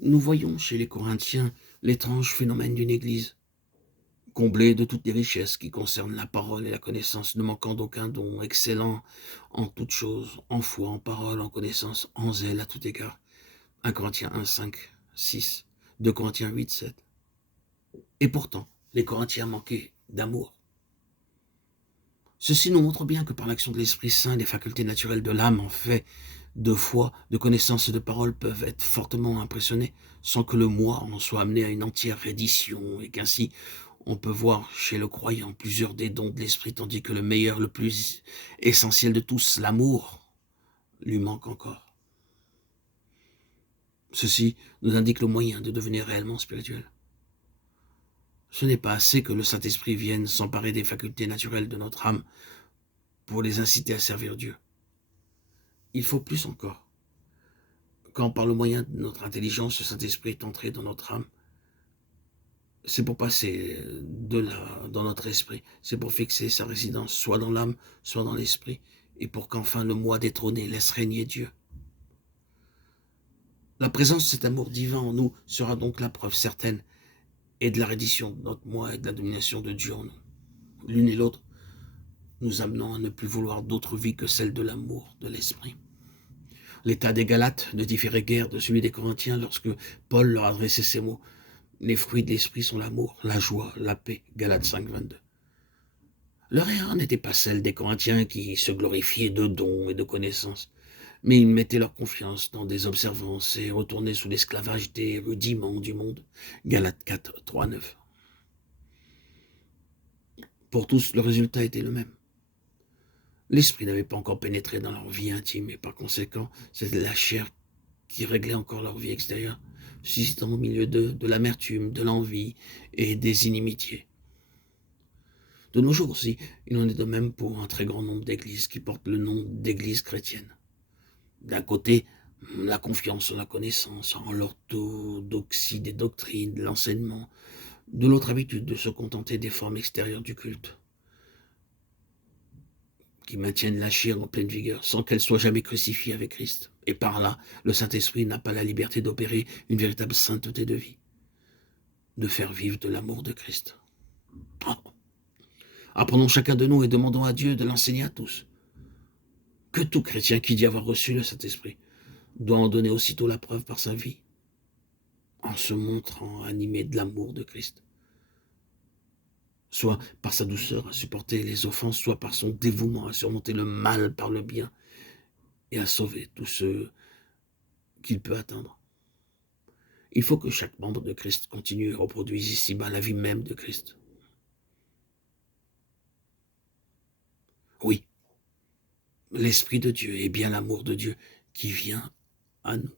Nous voyons chez les Corinthiens l'étrange phénomène d'une Église, comblée de toutes les richesses qui concernent la parole et la connaissance, ne manquant d'aucun don, excellant en toutes choses, en foi, en parole, en connaissance, en zèle à tout égard. 1 Corinthiens 1, 5, 6, 2 Corinthiens 8, 7. Et pourtant, les Corinthiens manquaient d'amour. Ceci nous montre bien que par l'action de l'Esprit Saint, les facultés naturelles de l'âme en fait de foi, de connaissance et de parole peuvent être fortement impressionnées sans que le moi en soit amené à une entière reddition et qu'ainsi on peut voir chez le croyant plusieurs des dons de l'Esprit tandis que le meilleur, le plus essentiel de tous, l'amour, lui manque encore. Ceci nous indique le moyen de devenir réellement spirituel. Ce n'est pas assez que le Saint-Esprit vienne s'emparer des facultés naturelles de notre âme pour les inciter à servir Dieu. Il faut plus encore. Quand par le moyen de notre intelligence, le Saint-Esprit est entré dans notre âme, c'est pour passer de là dans notre esprit, c'est pour fixer sa résidence soit dans l'âme, soit dans l'esprit, et pour qu'enfin le moi détrôné laisse régner Dieu. La présence de cet amour divin en nous sera donc la preuve certaine et de la reddition de notre moi et de la domination de Dieu en nous. L'une et l'autre nous amenant à ne plus vouloir d'autre vie que celle de l'amour de l'esprit. L'état des Galates ne différait guère de celui des Corinthiens lorsque Paul leur adressait ces mots. Les fruits de l'esprit sont l'amour, la joie, la paix. Galates 5, 22. Leur erreur n'était pas celle des Corinthiens qui se glorifiaient de dons et de connaissances, mais ils mettaient leur confiance dans des observances et retournaient sous l'esclavage des rudiments du monde. Galates 4, 3, 9. Pour tous, le résultat était le même. L'esprit n'avait pas encore pénétré dans leur vie intime et par conséquent, c'était la chair qui réglait encore leur vie extérieure, suscitant au milieu d'eux de l'amertume, de l'envie et des inimitiés. De nos jours aussi, il en est de même pour un très grand nombre d'églises qui portent le nom d'églises chrétiennes. D'un côté, la confiance en la connaissance, en l'orthodoxie des doctrines, de l'enseignement, de l'autre habitude de se contenter des formes extérieures du culte, qui maintiennent la chair en pleine vigueur, sans qu'elle soit jamais crucifiée avec Christ. Et par là, le Saint-Esprit n'a pas la liberté d'opérer une véritable sainteté de vie, de faire vivre de l'amour de Christ. Oh. Apprenons chacun de nous et demandons à Dieu de l'enseigner à tous. Que tout chrétien qui dit avoir reçu le Saint-Esprit doit en donner aussitôt la preuve par sa vie, en se montrant animé de l'amour de Christ, soit par sa douceur à supporter les offenses, soit par son dévouement à surmonter le mal par le bien et à sauver tous ceux qu'il peut atteindre. Il faut que chaque membre de Christ continue et reproduise ici-bas la vie même de Christ. Oui, l'Esprit de Dieu est bien l'amour de Dieu qui vient à nous.